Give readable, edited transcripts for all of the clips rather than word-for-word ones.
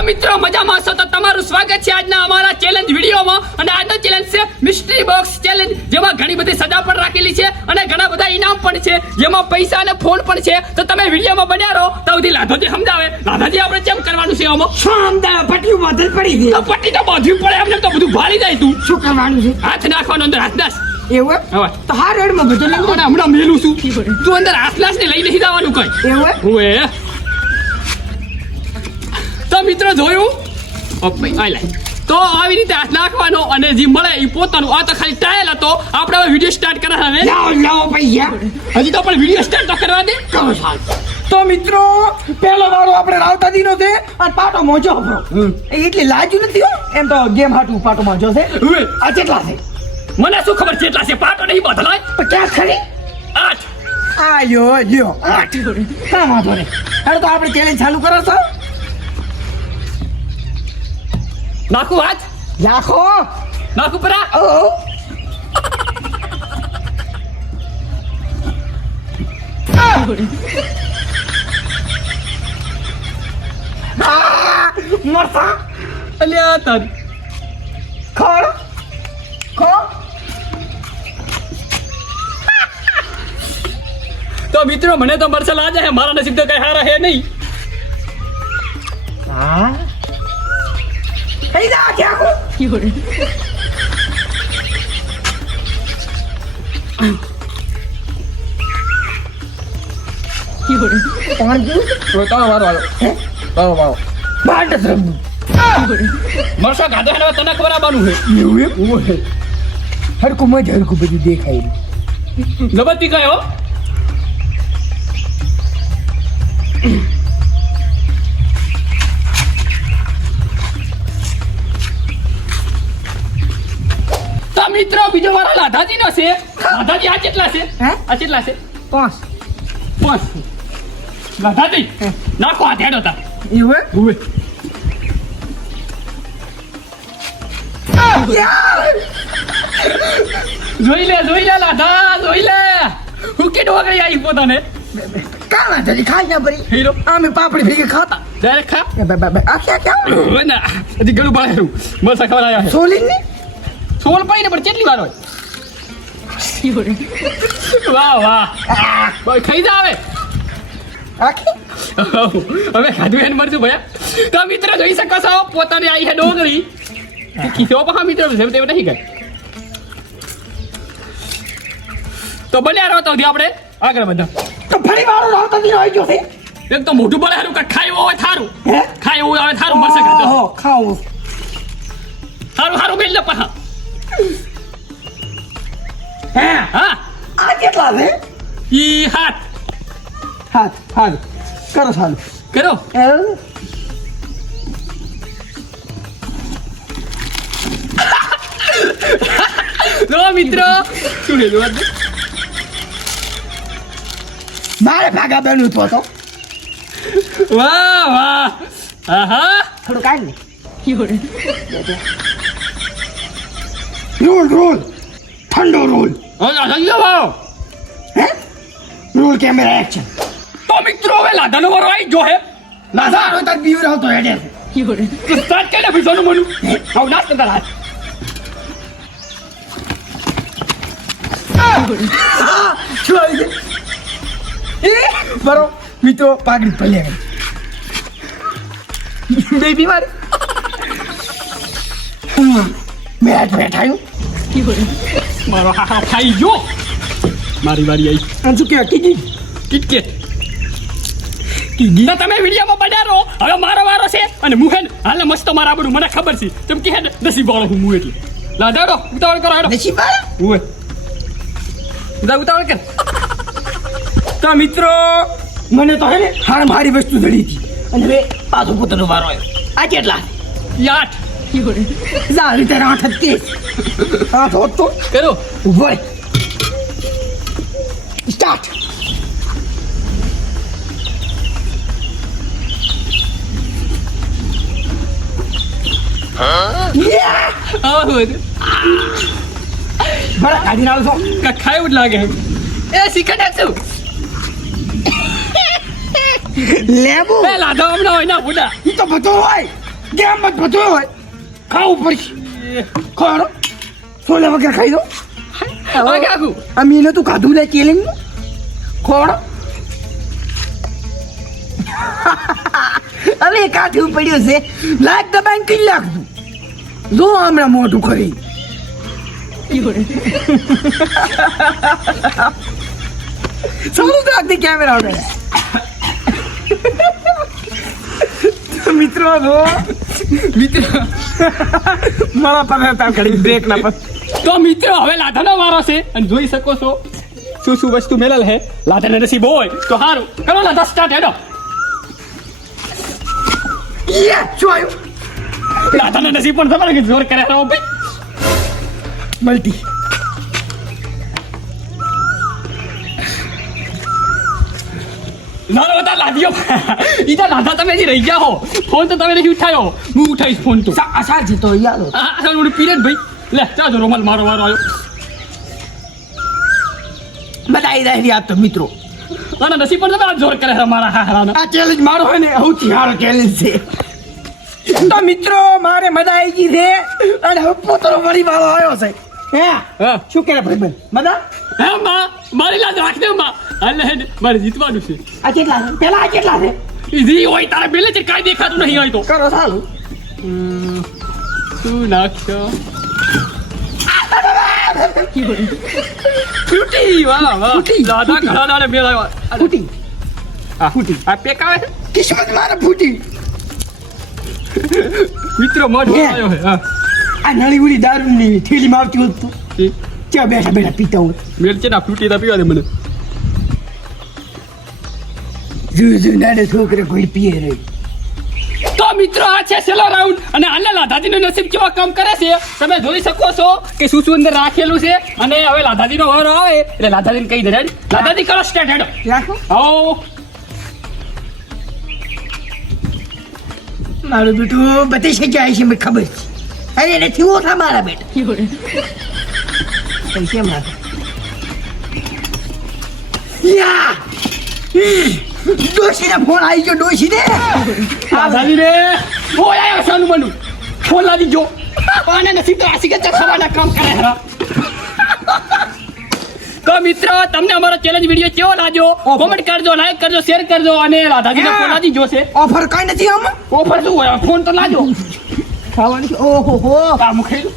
તો મિત્રો મજામાં છો તો તમારું સ્વાગત છે આજના અમારા ચેલેન્જ વિડીયોમાં અને આજનો ચેલેન્જ છે મિસ્ટ્રી બોક્સ ચેલેન્જ જેમાં ઘણી બધી સજા પણ રાખેલી છે અને ઘણા બધા ઇનામ પણ છે જેમાં પૈસા અને ફોન પણ છે તો તમે વિડીયોમાં બન્યા રહો તો સુધી લાધોજી સમજાવે લાધાજી આપણે કેમ કરવાનું છે આમાં શું સમજાવે પટ્ટી બાંધલ પડી ગઈ તો પટ્ટી તો બાંધવી પડે એમને તો બધું ભાળી જાય તું શું કરવાનું છે હાથ નાખવાનો અંદર હાથ નાસ એવું હવે તો હા રેડમાં બધું લઈ અને હમણાં મેલું છું તું અંદર હાથ નાસ ને લઈ નહીં જવાનું કઈ એવું ઓએ તો મિત્રો જોયું તો આવી રીતે હાથ નાખવાનો અને જે મળે એ પોતાનું આ તો ખાલી ટ્રાયલ હતો આપણે હવે વિડીયો સ્ટાર્ટ કરા હવે લાવો પૈસા હજી તો પણ વિડીયો સ્ટાર્ટ તો કરવા દે કરો સાલ તો મિત્રો પહેલો વાળો આપણે રાવતાદીનો છે અને પાટો મોજો આપણો એટલી લાજુ નથી હો એમ તો ગેમ હાટું પાટો મોજો છે હવે આ કેટલા છે મને શું ખબર કેટલા છે પાટો નહીં બદલાય 50 ખરી 8 આયો લ્યો 8 હા વાંધો નહીં હવે તો આપણે ચેલેન્જ ચાલુ કરો છો નાખું હાથ લાખો નાખું પરા ઓ મરસા અલ્યા તન ખોર ખો તો મિત્રો મને તો મરસલ આ જાય મારા નસીબ તો કઈ હારા હે નહીં હા કઈ જા કે આખો મરસા ગાધો હેને તને ખબર આવવાનું છે હરકું મજ હરકું બધું દેખાય જબરતી કયો તો મિત્રો બીજો મારો લાધાજી નો છે લાધાજી આ કેટલા છે હે? આ કેટલા છે 5 પાંચ લાધાજી નાખો આ ધેડો તા એવું ઉવે જોઈ લે લાધા જોઈ લે હું કે ડોગરી આવી પોતાને કાના જલ્દી ખાઈ ના પડી હીરો આમે પાપડી ભેગી ખાતા ડાયરેક્ટ ખા આ ક્યાં ના હજી ઘણું બાળેરું મરસા ખબર આવ્યા છે સોલિન ને સોલ પડી ને પણ કેટલી વાર હોય વાહ વાહ ભાઈ ખાઈ જા આવે આખી હવે ખાધું એને મરશું ભયા તો મિત્ર જોઈ શકો છો પોતાની આવી છે ડોગરી ખીસો પણ મિત્ર છે તે નહીં ગઈ તો બન્યા રહો તો આપણે આગળ બધા તો ફરી વાળો રાવતા દી આવી ગયો છે એક તો મોઢું બળે હારું ખાય હોય થારું હે ખાય એવું આવે થારું મરસે ખાતો ઓહો ખાવું હારું બેલ લે પહા હે હા આ કેટલા છે ઈ હાથ હાથ કરો ચાલુ કરો લો મિત્ર શું લે લો મારે ભાગા બેનું તો વાહ વાહ આહા થોડું કાઢ લે રૂલ ઠંડો રૂલ હે રૂલ કેમેરા એક્શન તો મિત્રો હવે લાધાનો વારો આવી જો હે લાદા હવે તક બીવ રહ્યો તો હેડે તો સ્ટાર્ટ કરી દે ભીસોનું મનું આવ નાસ કરતા રાત શું આવી ગયું એ બરો મિત્રો પાઘડી પલ્લે બે બીમાર મેટ બેઠાયું મારો હાહા ખાઈ જો મારી વારી આવી આ શું કે કીધી કિટકેટ ના તમે વિડીયોમાં બન્યા રહો હવે મારો વારો છે અને મુહેન હાલે મસ્ત મારા બધું મને ખબર છે તેમ કે નસીબ વાળો હું મું એટલે લાદાડો ઉતાવળ કરો હેડો નસીબ વાળા ઉવે ઉતાવળ કર તો મિત્રો મને તો હે ને હાર મારી વસ્તુ જડી હતી અને હવે પાછો પોતાનો વારો આવ્યો આ કેટલા યાટ જા રીતે 8 જ આ ધોત તો કરો ઉભો સ્ટાર્ટ આવા હોય બરા કાઢી નાખો છો કખાય એવું જ લાગે એ શીખે નાખશું લેબુ એ લાધો હમણાં હોય ના બુડા ઈ તો બધું હોય ગેમ મત બધું હોય ખાવું પડશે ખોડો છોલે વગર ખાઈ દો હવે કાકુ અમે એને તું ખાધું લે ચેલેન્જ ખોડો હવે કાઠું પડ્યું છે લાખ દબાઈને કઈ લાખતું જો હમણાં મોઢું કરી સારું તો આગળ કેમેરા મિત્રો જો મિત્રો મારા પાસે તાર ઘડી બ્રેક ના પર તો મિત્રો હવે લાધાનો વારો છે અને જોઈ શકો છો શું શું વસ્તુ મેળલ હે લાધાને નસીબ હોય તો સારું કરો લાધા સ્ટાર્ટ હેડો શું આવ્યું લાધાને નસીબ પણ તમારે કે જોર કરે રહો ભાઈ મલ્ટી ના બતા લાવ્યો ઈતા લાધા તમે જે રહી ગયા હો ફોન તો તમે નથી ઉઠાયો હું ઉઠાઈશ ફોન તો આશા જીતો યાર આ ઓલું પીરિયડ ભાઈ લે ચાલો રોમલ મારો વારો આવ્યો બધાઈ રહ્યા આપ તો મિત્રો અને નસીબ પણ તમે જોર કરે મારા હારાનો આ ચેલેન્જ મારો હોય ને સૌથી સારો ચેલેન્જ છે તો મિત્રો મારે મજા આવી ગઈ છે અને હવે પોતાનો વળી વાળો આવ્યો છે હે હા શું કરે ભાઈબંધ મજા હે માં મારી લાજ રાખ દે માં હાલે હે મારે જીતવાનું છે આ કેટલા છે પેલા આ કેટલા છે ઈઝી હોય તારે પેલે જ કાઈ દેખાતું નહીં હોય તો કરો સારું શું નાખશો ફૂટી વાહ વાહ ફૂટી. દાદા ઘણા મેળા ફૂટી આ ફૂટી આ પેકાવે છે કિસ્મત મારે ફૂટી મિત્રો મોઢો હે. આવ્યો હે હા આ નળી ઉડી દારૂની થેલીમાં આવતી હોત તો ત્યાં બેઠા બેઠા પીતા હોત મેલ છે ના ફૂટી તા પીવા દે મને જો નાના છોકરા કોઈ પીએ રહી તો મિત્રો આ છે છેલ્લો રાઉન્ડ અને આને લાધાજીનું નસીબ કેવા કામ કરે છે તમે જોઈ શકો છો કે શું શું અંદર રાખેલું છે અને હવે લાધાજીનો વારો આવે એટલે લાધાજીને કહી દે રેડી લાધાજી કરો સ્ટાર્ટ હેડો રાખો આવો મારું બેટું બધી જગ્યાએ છે મને ખબર છે અરે નથી ઓછા મારા બેટા પૈસા મારા યા ડોશીને ફોન આવી ગયો ડોશી ને લાધાજી રે ઓય આયો સાનું બનું ફોન લાવી જો અને નસીબ તો આસી કે ખવાના કામ કરે હે તો મિત્રો તમને અમારો ચેલેન્જ વિડિયો કેવો લાગ્યો કોમેન્ટ કરજો લાઈક કરજો શેર કરજો અને લાધાજીને ફોન લાવી જોશે ઓફર કઈ નથી આમ ઓફર શું હોય ફોન તો લાજો ખાવાની ઓહો હો આ મુખેલું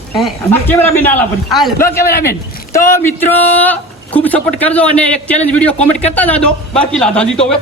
કેમેરામેન આલા પર આલે. લો કેમેરામેન તો મિત્રો ખૂબ સપોર્ટ કરજો અને એક ચેલેન્જ વિડિયો કોમેન્ટ કરતા જાજો બાકી લાધાજી તો હવે